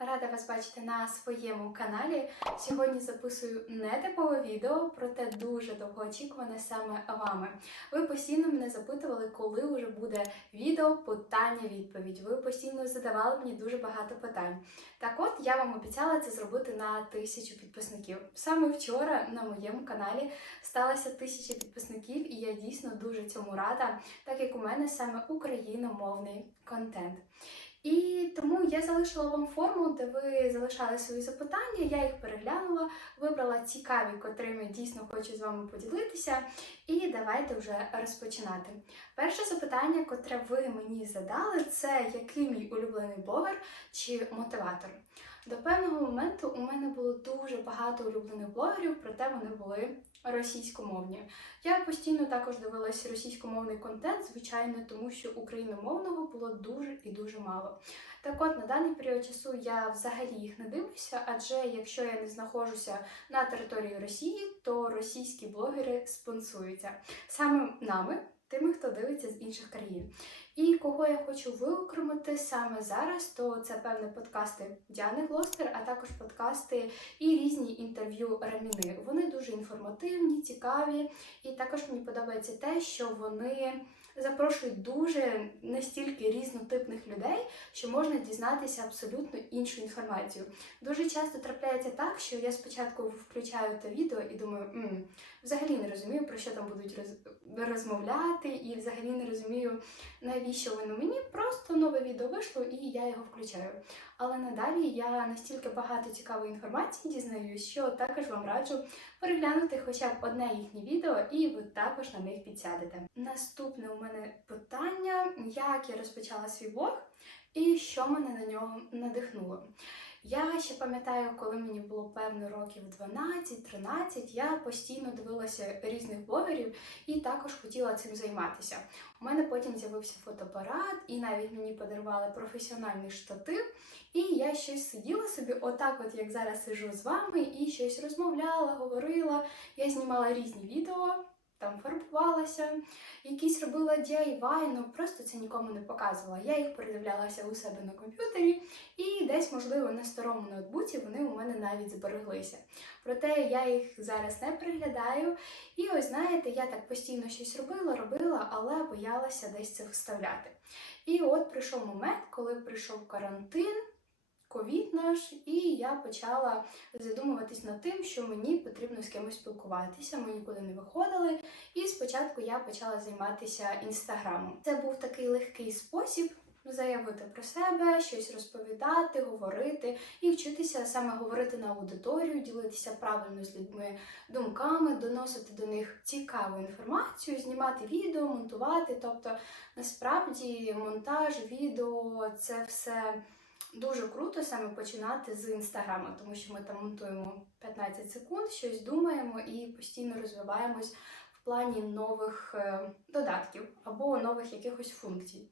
Рада вас бачити на своєму каналі. Сьогодні записую нетипове відео, проте дуже довгоочікуване саме вами. Ви постійно мене запитували, коли вже буде відео питання-відповідь. Ви постійно задавали мені дуже багато питань. Так от я вам обіцяла це зробити на тисячу підписників. Саме вчора на моєму каналі сталося тисяча підписників, і я дійсно дуже цьому рада, так як у мене саме україномовний контент. І тому я залишила вам форму, де ви залишали свої запитання. Я їх переглянула, вибрала цікаві, котрими дійсно хочу з вами поділитися. І давайте вже розпочинати. Перше запитання, котре ви мені задали, це який мій улюблений блогер чи мотиватор. До певного моменту у мене було дуже багато улюблених блогерів, проте вони були російськомовні. Я постійно також дивилася російськомовний контент, звичайно, тому що україномовного було дуже і дуже мало. Так от на даний період часу я взагалі їх не дивлюся, адже якщо я не знаходжуся на території Росії, то російські блогери спонсуються саме нами. Тими, хто дивиться з інших країн. І кого я хочу виокремити саме зараз, то це певне подкасти Діани Глостер, а також подкасти і різні інтерв'ю Раміни. Вони дуже інформативні, цікаві, і також мені подобається те, що вони запрошують дуже настільки різнотипних людей, що можна дізнатися абсолютно іншу інформацію. Дуже часто трапляється так, що я спочатку включаю те відео і думаю, М, взагалі не розумію, про що там будуть роз- розмовляти, і взагалі не розумію, навіщо воно мені. Просто нове відео вийшло і я його включаю. Але надалі я настільки багато цікавої інформації дізнаюсь, що також вам раджу переглянути хоча б одне їхнє відео, і ви також на них підсядете. Наступне у мене питання: як я розпочала свій блог і що мене на нього надихнуло. Я ще пам'ятаю, коли мені було певно років 12-13, я постійно дивилася різних блогерів і також хотіла цим займатися. У мене потім з'явився фотоапарат, і навіть мені подарували професіональний штатив. І я щось сиділа собі, отак, от як зараз сижу з вами, і щось розмовляла, говорила. Я знімала різні відео, там фарбувалася, якісь робила DIY, ну просто це нікому не показувала. Я їх передивлялася у себе на комп'ютері, і десь, можливо, на старому ноутбуці вони у мене навіть збереглися. Проте я їх зараз не приглядаю. І ось знаєте, я так постійно щось робила, робила, але боялася десь це вставляти. І от прийшов момент, коли прийшов карантин. Ковід наш, і я почала задумуватись над тим, що мені потрібно з кимось спілкуватися. Ми нікуди не виходили. І спочатку я почала займатися інстаграмом. Це був такий легкий спосіб заявити про себе, щось розповідати, говорити і вчитися саме говорити на аудиторію, ділитися правильно з людьми думками, доносити до них цікаву інформацію, знімати відео, монтувати. Тобто, насправді, монтаж, відео це все. Дуже круто саме починати з інстаграма, тому що ми там монтуємо 15 секунд, щось думаємо і постійно розвиваємось в плані нових е, додатків або нових якихось функцій.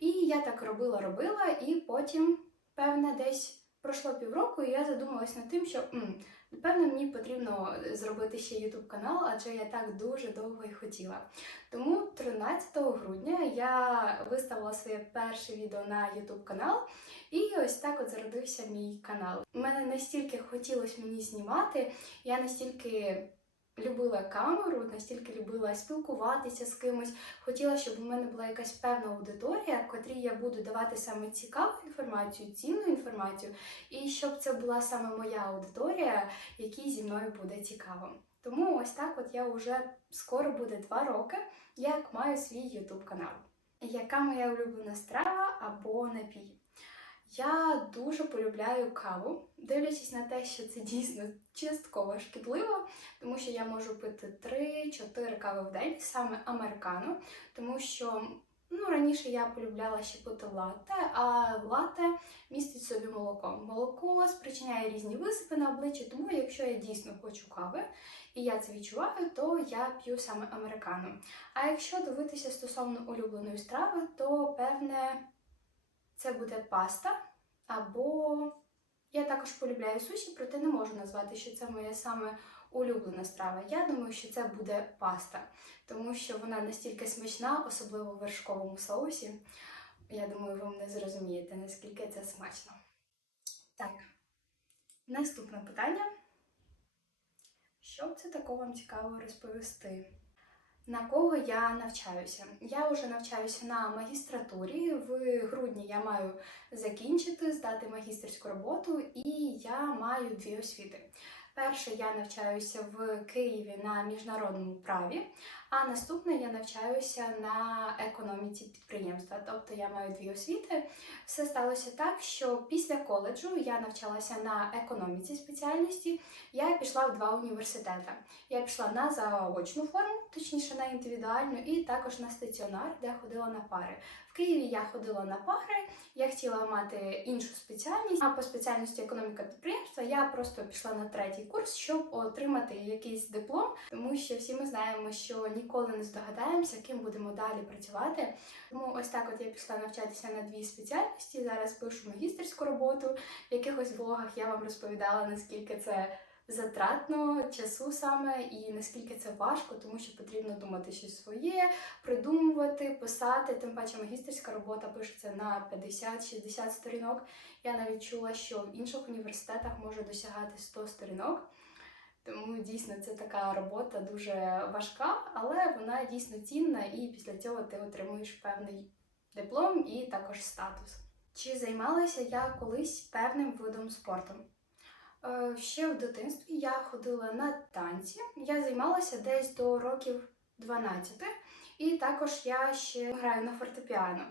І я так робила, робила, і потім, певне, десь пройшло півроку, і я задумалась над тим, що м, напевно мені потрібно зробити ще YouTube канал, адже я так дуже довго і хотіла. Тому 13 грудня я виставила своє перше відео на YouTube канал. І ось так от зародився мій канал. Мене настільки хотілося мені знімати, я настільки любила камеру, настільки любила спілкуватися з кимось. Хотіла, щоб у мене була якась певна аудиторія, котрій я буду давати саме цікаву інформацію, цінну інформацію, і щоб це була саме моя аудиторія, якій зі мною буде цікаво. Тому ось так от я вже скоро буде два роки, як маю свій YouTube канал. Яка моя улюблена страва або напій? Я дуже полюбляю каву, дивлячись на те, що це дійсно частково шкідливо, тому що я можу пити 3-4 кави в день, саме американо, тому що ну, раніше я полюбляла ще пити латте, а латте містить собі молоко. Молоко спричиняє різні висипи на обличчі, тому якщо я дійсно хочу кави, і я це відчуваю, то я п'ю саме американо. А якщо дивитися стосовно улюбленої страви, то певне. Це буде паста, або я також полюбляю суші, проте не можу назвати, що це моя саме улюблена страва. Я думаю, що це буде паста, тому що вона настільки смачна, особливо в вершковому соусі. Я думаю, ви мене зрозумієте, наскільки це смачно. Так, наступне питання. Що це такого вам цікаво розповісти? На кого я навчаюся? Я вже навчаюся на магістратурі. В грудні я маю закінчити, здати магістерську роботу, і я маю дві освіти. Перше, я навчаюся в Києві на міжнародному праві, а наступне я навчаюся на економіці підприємства. Тобто я маю дві освіти. Все сталося так, що після коледжу я навчалася на економіці спеціальності. Я пішла в два університети. Я пішла на заочну форму, точніше на індивідуальну, і також на стаціонар, де ходила на пари. В Києві я ходила на пари, я хотіла мати іншу спеціальність, а по спеціальності економіка підприємства я просто пішла на третій курс, щоб отримати якийсь диплом, тому що всі ми знаємо, що ніколи не здогадаємося, ким будемо далі працювати. Тому ось так от я пішла навчатися на дві спеціальності. Зараз пишу магістерську роботу. В якихось влогах я вам розповідала, наскільки це затратно часу саме і наскільки це важко, тому що потрібно думати щось своє, придумувати, писати. Тим паче магістерська робота пишеться на 50-60 сторінок. Я навіть чула, що в інших університетах може досягати 100 сторінок. Тому дійсно це така робота дуже важка, але вона дійсно цінна, і після цього ти отримуєш певний диплом і також статус. Чи займалася я колись певним видом спорту? Е, Ще в дитинстві я ходила на танці. Я займалася десь до років 12. І також я ще граю на фортепіано.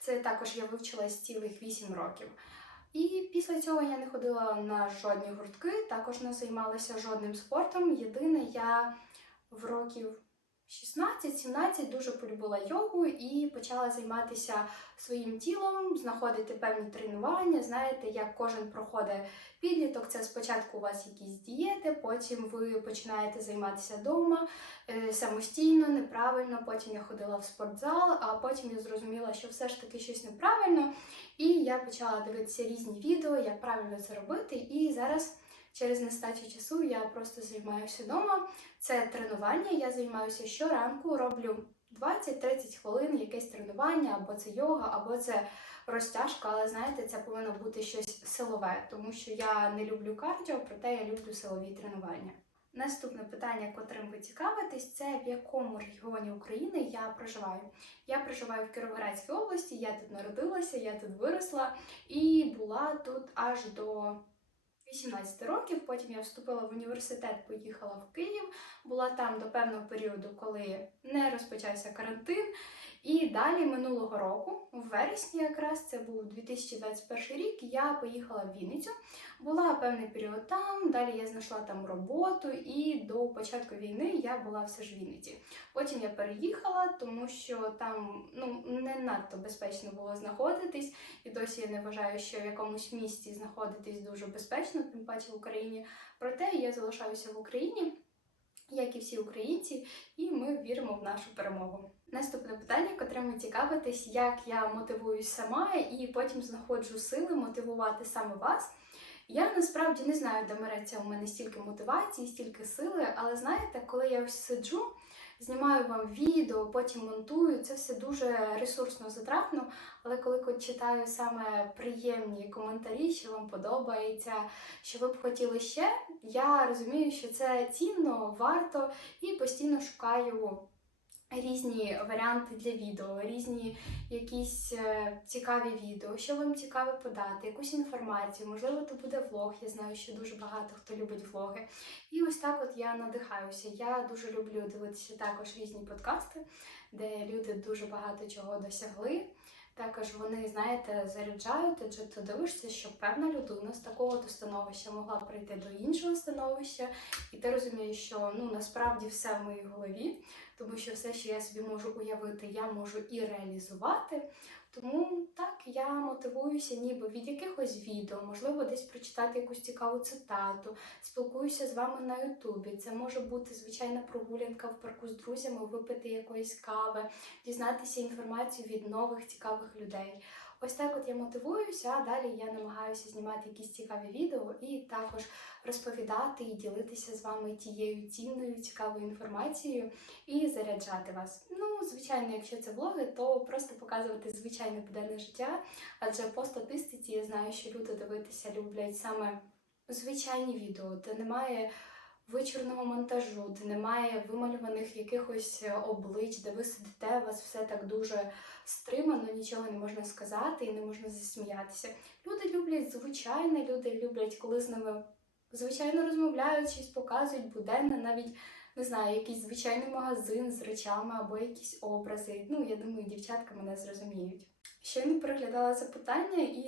Це також я вивчила з цілих 8 років. І після цього я не ходила на жодні гуртки, також не займалася жодним спортом. Єдине, я в років 16-17 дуже полюбила йогу і почала займатися своїм тілом, знаходити певні тренування. Знаєте, як кожен проходить підліток, це спочатку у вас якісь дієти, потім ви починаєте займатися вдома е, самостійно, неправильно. Потім я ходила в спортзал, а потім я зрозуміла, що все ж таки щось неправильно. І я почала дивитися різні відео, як правильно це робити. І зараз. Через нестачу часу я просто займаюся вдома. Це тренування. Я займаюся щоранку, роблю 20-30 хвилин якесь тренування, або це йога, або це розтяжка. Але знаєте, це повинно бути щось силове, тому що я не люблю кардіо, проте я люблю силові тренування. Наступне питання, котрим ви цікавитесь, це в якому регіоні України я проживаю. Я проживаю в Кіровоградській області, я тут народилася, я тут виросла і була тут аж до 18 років. Потім я вступила в університет, поїхала в Київ, була там до певного періоду, коли не розпочався карантин. І далі минулого року, у вересні, якраз це був 2021 рік, я поїхала в Вінницю. Була певний період там, далі я знайшла там роботу, і до початку війни я була все ж в Вінниці. Потім я переїхала, тому що там ну не надто безпечно було знаходитись, і досі я не вважаю, що в якомусь місті знаходитись дуже безпечно, тим паче в Україні. Проте я залишаюся в Україні. Як і всі українці, і ми віримо в нашу перемогу. Наступне питання, котрим цікавитесь, як я мотивуюсь сама і потім знаходжу сили мотивувати саме вас. Я насправді не знаю, де береться у мене стільки мотивації, стільки сили, але знаєте, коли я ось сиджу, знімаю вам відео, потім монтую, це все дуже ресурсно затратно. Але коли читаю саме приємні коментарі, що вам подобається, що ви б хотіли ще, я розумію, що це цінно, варто і постійно шукаю різні варіанти для відео, різні якісь е, цікаві відео, що вам цікаво подати, якусь інформацію, можливо, то буде влог. Я знаю, що дуже багато хто любить влоги. І ось так от я надихаюся. Я дуже люблю дивитися також різні подкасти, де люди дуже багато чого досягли. Також вони, знаєте, заряджають, адже ти дивишся, що певна людина з такого то становища могла прийти до іншого становища, і ти розумієш, що ну насправді все в моїй голові, тому що все, що я собі можу уявити, я можу і реалізувати. Тому так я мотивуюся, ніби від якихось відео, можливо, десь прочитати якусь цікаву цитату, спілкуюся з вами на Ютубі. Це може бути звичайна прогулянка в парку з друзями, випити якоїсь кави, дізнатися інформацію від нових цікавих людей. Ось так от я мотивуюся, а далі я намагаюся знімати якісь цікаві відео і також розповідати і ділитися з вами тією цінною, цікавою інформацією і заряджати вас. Ну, звичайно, якщо це влоги, то просто показувати звичайне буденне життя, адже по статистиці я знаю, що люди дивитися люблять саме звичайні відео, де немає вичурного монтажу, де немає вималюваних якихось е, облич, де ви сидите, у вас все так дуже стримано, нічого не можна сказати і не можна засміятися. Люди люблять звичайне, люди люблять, коли з ними звичайно розмовляють, щось показують, буденне, навіть не знаю, якийсь звичайний магазин з речами або якісь образи. Ну, я думаю, дівчатка мене зрозуміють. Щойно переглядала запитання, і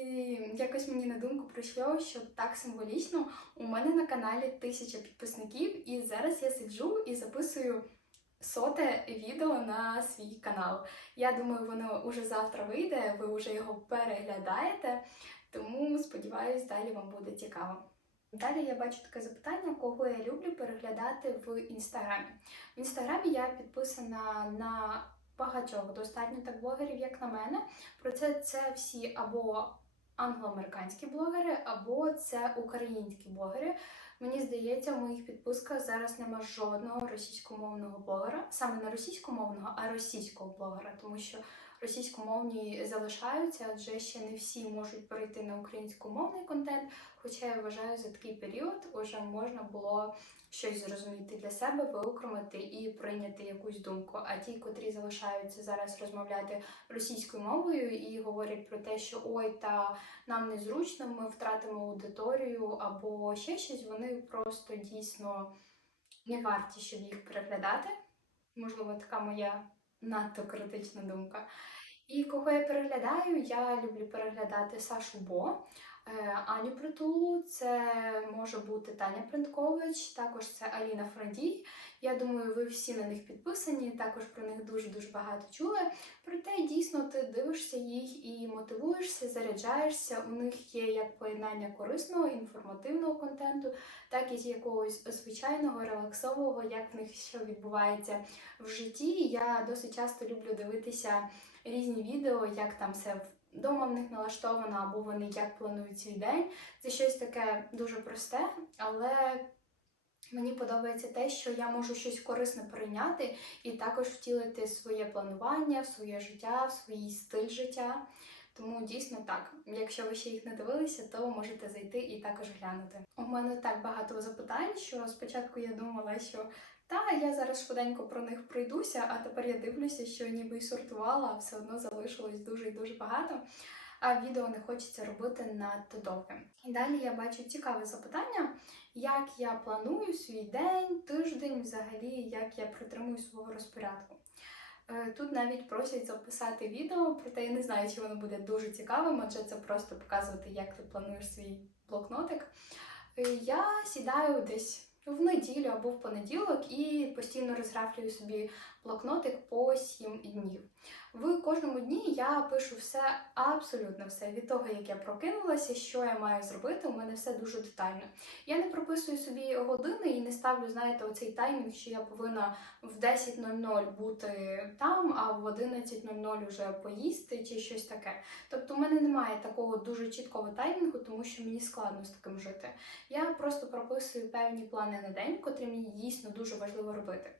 якось мені на думку прийшло, що так символічно у мене на каналі тисяча підписників, і зараз я сиджу і записую соте відео на свій канал. Я думаю, воно уже завтра вийде, ви вже його переглядаєте, тому сподіваюсь, далі вам буде цікаво. Далі я бачу таке запитання, кого я люблю переглядати в інстаграмі. В інстаграмі я підписана на багатьох достатньо так блогерів, як на мене. Про це це всі або англоамериканські блогери, або це українські блогери. Мені здається, в моїх підписках зараз нема жодного російськомовного блогера, саме не російськомовного, а російського блогера, тому що російськомовні залишаються, адже ще не всі можуть перейти на українськомовний контент. Хоча я вважаю, за такий період вже можна було щось зрозуміти для себе, виокремити і прийняти якусь думку. А ті, котрі залишаються зараз розмовляти російською мовою і говорять про те, що ой, та нам незручно, ми втратимо аудиторію або ще щось, вони просто дійсно не варті, щоб їх переглядати. Можливо, така моя надто критична думка. І кого я переглядаю, я люблю переглядати Сашу Бо. Е, Аню Притулу, це може бути Таня Принткович, також це Аліна Франдій. Я думаю, ви всі на них підписані, також про них дуже-дуже багато чули. Проте дійсно ти дивишся їх і мотивуєшся, заряджаєшся. У них є як поєднання корисного, інформативного контенту, так і якогось звичайного, релаксового, як в них що відбувається в житті. Я досить часто люблю дивитися різні відео, як там все вдома в них налаштовано, або вони як планують свій день. Це щось таке дуже просте, але мені подобається те, що я можу щось корисне прийняти і також втілити своє планування, в своє життя, в свій стиль життя. Тому дійсно так, якщо ви ще їх не дивилися, то можете зайти і також глянути. У мене так багато запитань, що спочатку я думала, що та я зараз швиденько про них пройдуся, а тепер я дивлюся, що ніби й сортувала, а все одно залишилось дуже і дуже багато. А відео не хочеться робити надто довгим. І далі я бачу цікаве запитання, як я планую свій день, тиждень, взагалі, як я притримую свого розпорядку. Е, Тут навіть просять записати відео, проте я не знаю, чи воно буде дуже цікавим, адже це просто показувати, як ти плануєш свій блокнотик. Е, Я сідаю десь в неділю або в понеділок і постійно розграфлюю собі блокнотик по 7 днів. В кожному дні я пишу все, абсолютно все. Від того, як я прокинулася, що я маю зробити, у мене все дуже детально. Я не прописую собі години і не ставлю, знаєте, оцей таймінг, що я повинна в 10.00 бути там, а в 11.00 вже поїсти чи щось таке. Тобто, у мене немає такого дуже чіткого таймінгу, тому що мені складно з таким жити. Я просто прописую певні плани на день, котрі мені дійсно дуже важливо робити.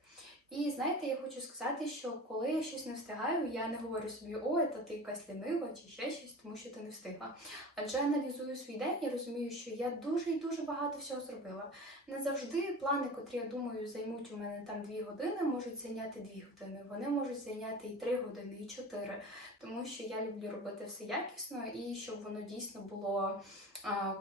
І знаєте, я хочу сказати, що коли я щось не встигаю, я не говорю собі, ой, та ти якась лінива чи ще щось, тому що ти не встигла. Адже аналізую свій день і розумію, що я дуже і дуже багато всього зробила. Не завжди плани, котрі я думаю, займуть у мене там дві години, можуть зайняти дві години. Вони можуть зайняти і три години, і чотири. Тому що я люблю робити все якісно і щоб воно дійсно було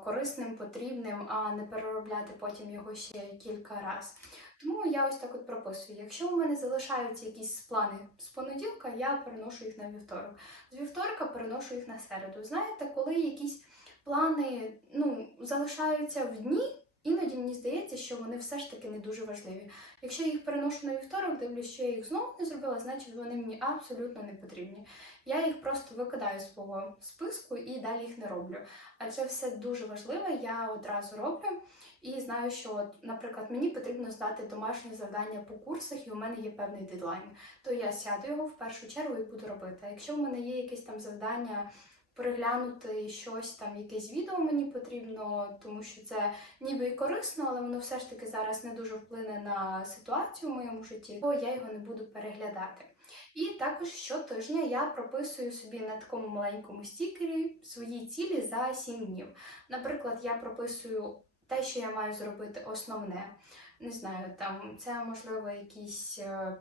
корисним, потрібним, а не переробляти потім його ще кілька разів. Тому я ось так от прописую. Якщо у мене залишаються якісь плани з понеділка, я переношу їх на вівторок. З вівторка переношу їх на середу. Знаєте, коли якісь плани ну, залишаються в дні, іноді мені здається, що вони все ж таки не дуже важливі. Якщо я їх переношу на вівторок, дивлюсь, що я їх знову не зробила, значить вони мені абсолютно не потрібні. Я їх просто викидаю з свого списку і далі їх не роблю. Адже все дуже важливе, я одразу роблю. І знаю, що, наприклад, мені потрібно здати домашнє завдання по курсах, і у мене є певний дедлайн. То я сяду його в першу чергу і буду робити. А якщо в мене є якесь там завдання переглянути щось там, якесь відео мені потрібно, тому що це ніби і корисно, але воно все ж таки зараз не дуже вплине на ситуацію в моєму житті, то я його не буду переглядати. І також щотижня я прописую собі на такому маленькому стікері свої цілі за 7 днів. Наприклад, я прописую те, що я маю зробити основне. Не знаю, там це можливо якісь. е,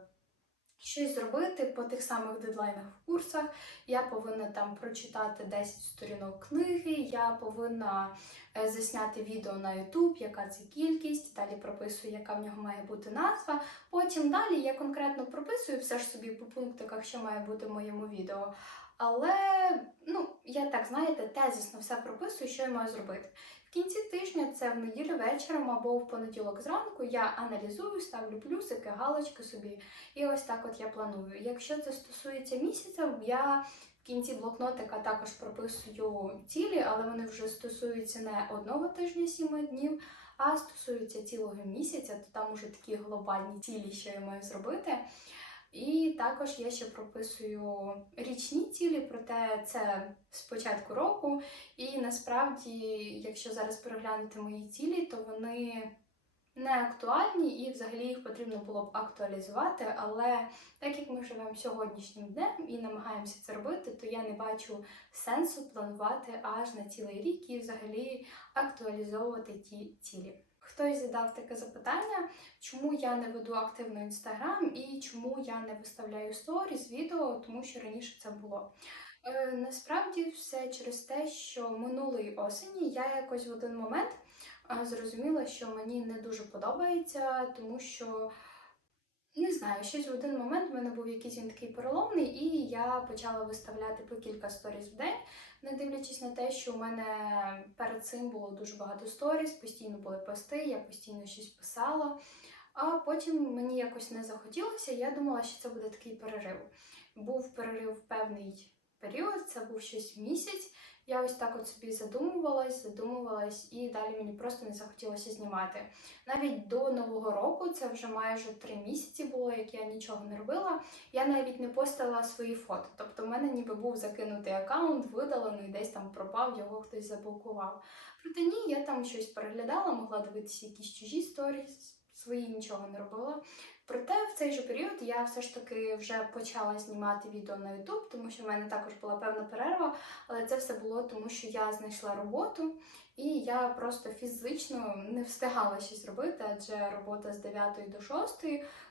Щось зробити по тих самих дедлайнах в курсах. Я повинна там прочитати 10 сторінок книги, я повинна е, засняти відео на YouTube, яка це кількість, далі прописую, яка в нього має бути назва. Потім далі я конкретно прописую все ж собі по пунктиках, що має бути в моєму відео. Але ну, я так знаєте, тезисно все прописую, що я маю зробити. В кінці тижня це в неділю вечором або в понеділок зранку я аналізую, ставлю плюсики, галочки собі. І ось так от я планую. Якщо це стосується місяця, я в кінці блокнотика також прописую цілі, але вони вже стосуються не одного тижня, сіми днів, а стосуються цілого місяця, то там уже такі глобальні цілі, що я маю зробити. І також я ще прописую річні цілі, проте це з початку року. І насправді, якщо зараз переглянути мої цілі, то вони не актуальні і взагалі їх потрібно було б актуалізувати. Але так як ми живемо сьогоднішнім днем і намагаємося це робити, то я не бачу сенсу планувати аж на цілий рік і взагалі актуалізовувати ті цілі. Хтось задав таке запитання, чому я не веду активно інстаграм і чому я не виставляю сторіс, відео, тому що раніше це було. Е, насправді все через те, що минулої осені я якось в один момент е, зрозуміла, що мені не дуже подобається, тому що не знаю, щось в один момент в мене був якийсь він такий переломний, і я почала виставляти по кілька сторіс в день, не дивлячись на те, що у мене перед цим було дуже багато сторіс, постійно були пости, я постійно щось писала. А потім мені якось не захотілося, я думала, що це буде такий перерив. Був перерив певний період, це був щось місяць. Я ось так от собі задумувалась, задумувалась, і далі мені просто не захотілося знімати. Навіть до нового року, це вже майже три місяці було, як я нічого не робила. Я навіть не постила свої фото. Тобто, в мене ніби був закинутий аккаунт, видалений, десь там пропав, його хтось заблокував. Проте ні, я там щось переглядала, могла дивитися якісь чужі сторіс, свої нічого не робила. Проте в цей же період я все ж таки вже почала знімати відео на YouTube, тому що в мене також була певна перерва, але це все було тому, що я знайшла роботу, і я просто фізично не встигала щось робити, адже робота з 9 до 6,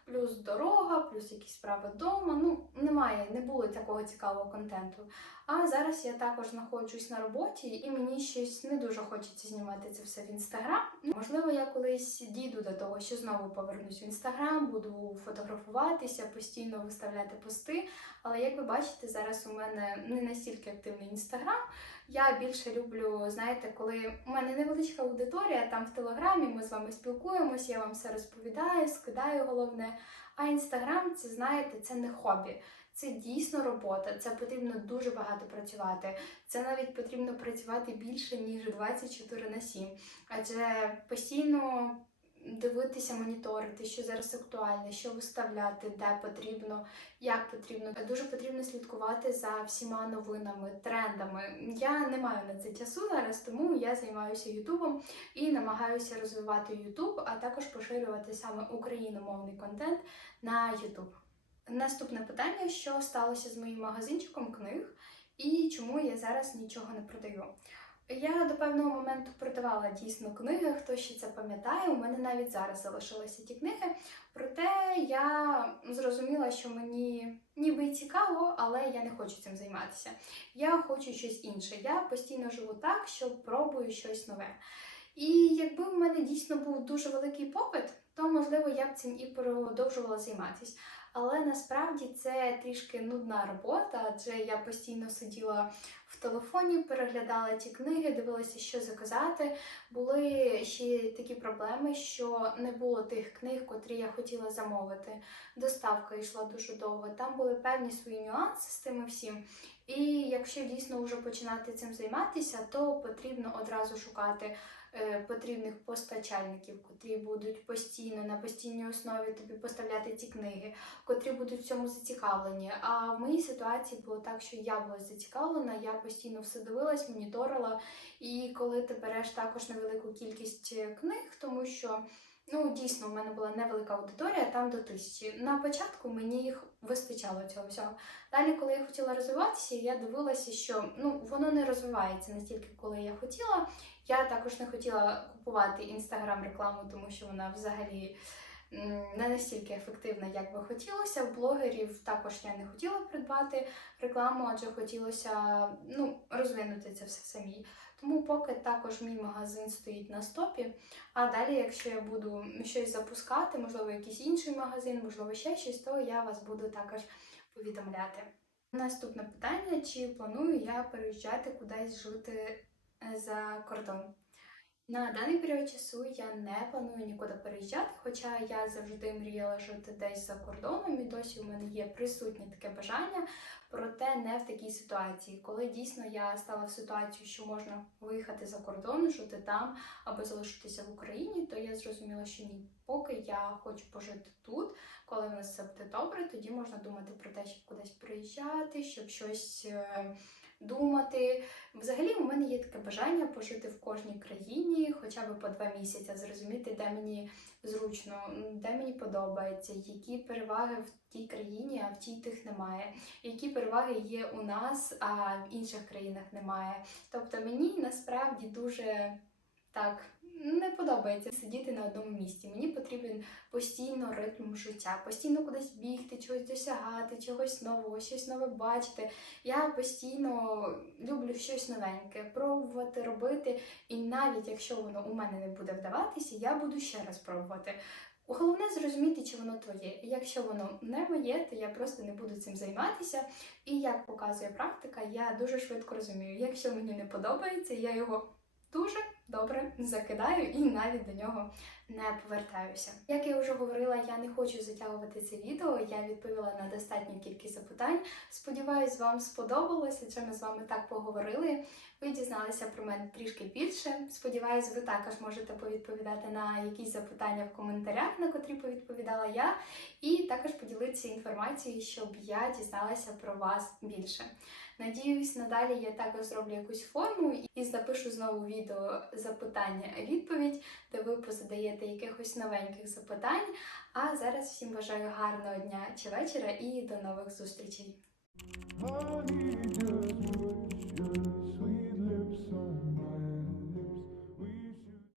плюс дорога, плюс якісь справи вдома. Ну, немає, не було такого цікавого контенту. А зараз я також знаходжусь на роботі, і мені щось не дуже хочеться знімати це все в інстаграм. Можливо, я колись дійду до того, що знову повернусь в інстаграм, буду фотографуватися, постійно виставляти пости. Але як ви бачите, зараз у мене не настільки активний інстаграм. Я більше люблю, знаєте, коли у мене невеличка аудиторія, там в телеграмі ми з вами спілкуємося, я вам все розповідаю, скидаю головне. А інстаграм, це знаєте, це не хобі. Це дійсно робота, це потрібно дуже багато працювати. Це навіть потрібно працювати більше, ніж 24 на 7. Адже постійно дивитися, моніторити, що зараз актуальне, що виставляти, де потрібно, як потрібно. Дуже потрібно слідкувати за всіма новинами, трендами. Я не маю на це часу зараз, тому я займаюся Ютубом і намагаюся розвивати Ютуб, а також поширювати саме україномовний контент на Ютуб. Наступне питання: що сталося з моїм магазинчиком книг і чому я зараз нічого не продаю? Я до певного моменту продавала дійсно книги, хто ще це пам'ятає. У мене навіть зараз залишилися ті книги. Проте я зрозуміла, що мені ніби цікаво, але я не хочу цим займатися. Я хочу щось інше. Я постійно живу так, що пробую щось нове. І якби в мене дійсно був дуже великий попит, то можливо я б цим і продовжувала займатися. Але насправді це трішки нудна робота, адже я постійно сиділа в телефоні, переглядала ті книги, дивилася, що заказати. Були ще такі проблеми, що не було тих книг, котрі я хотіла замовити. Доставка йшла дуже довго. Там були певні свої нюанси з тим всім. І якщо дійсно вже починати цим займатися, то потрібно одразу шукати потрібних постачальників, котрі будуть постійно на постійній основі тобі поставляти ці книги, котрі будуть в цьому зацікавлені. А в моїй ситуації було так, що я була зацікавлена, я постійно все дивилась, моніторила. І коли ти береш також невелику кількість е, книг, тому що ну дійсно в мене була невелика аудиторія, там до тисячі. На початку мені їх вистачало цього всього. Далі, коли я хотіла розвиватися, я дивилася, що ну воно не розвивається настільки, коли я хотіла. Я також не хотіла купувати інстаграм рекламу, тому що вона взагалі не настільки ефективна, як би хотілося. В блогерів також я не хотіла придбати рекламу, адже хотілося ну, розвинути це все самі. Тому поки також мій магазин стоїть на стопі. А далі, якщо я буду щось запускати, можливо, якийсь інший магазин, можливо, ще щось, то я вас буду також повідомляти. Наступне питання: чи планую я переїжджати кудись жити за кордон? На даний період часу я не планую нікуди переїжджати, хоча я завжди мріяла жити десь за кордоном, і досі у мене є присутнє таке бажання, проте не в такій ситуації. Коли дійсно я стала в ситуацію, що можна виїхати за кордон, жити там або залишитися в Україні, то я зрозуміла, що ні. Поки я хочу пожити тут, коли в нас все буде добре, тоді можна думати про те, щоб кудись приїжджати, щоб щось е, думати. Взагалі, у мене є таке бажання пожити в кожній країні, хоча б по два місяці, зрозуміти, де мені зручно, де мені подобається, які переваги в тій країні, а в тій тих немає, які переваги є у нас, а в інших країнах немає. Тобто мені насправді дуже так не подобається сидіти на одному місці. Мені потрібен постійно ритм життя, постійно кудись бігти, чогось досягати, чогось нового, щось нове бачити. Я постійно люблю щось новеньке, пробувати робити, і навіть якщо воно у мене не буде вдаватися, я буду ще раз пробувати. Головне зрозуміти, чи воно твоє. Якщо воно не моє, то я просто не буду цим займатися. І як показує практика, я дуже швидко розумію, якщо мені не подобається, я його дуже добре закидаю і навіть до нього не повертаюся. Як я вже говорила, я не хочу затягувати це відео. Я відповіла на достатню кількість запитань. Сподіваюсь, вам сподобалося, що ми з вами так поговорили. Ви дізналися про мене трішки більше. Сподіваюсь, ви також можете повідповідати на якісь запитання в коментарях, на котрі повідповідала я, і також поділитися інформацією, щоб я дізналася про вас більше. Надіюсь, надалі я також зроблю якусь форму і запишу знову відео запитання-відповідь, де ви позадаєте якихось новеньких запитань. А зараз всім бажаю гарного дня чи вечора і до нових зустрічей.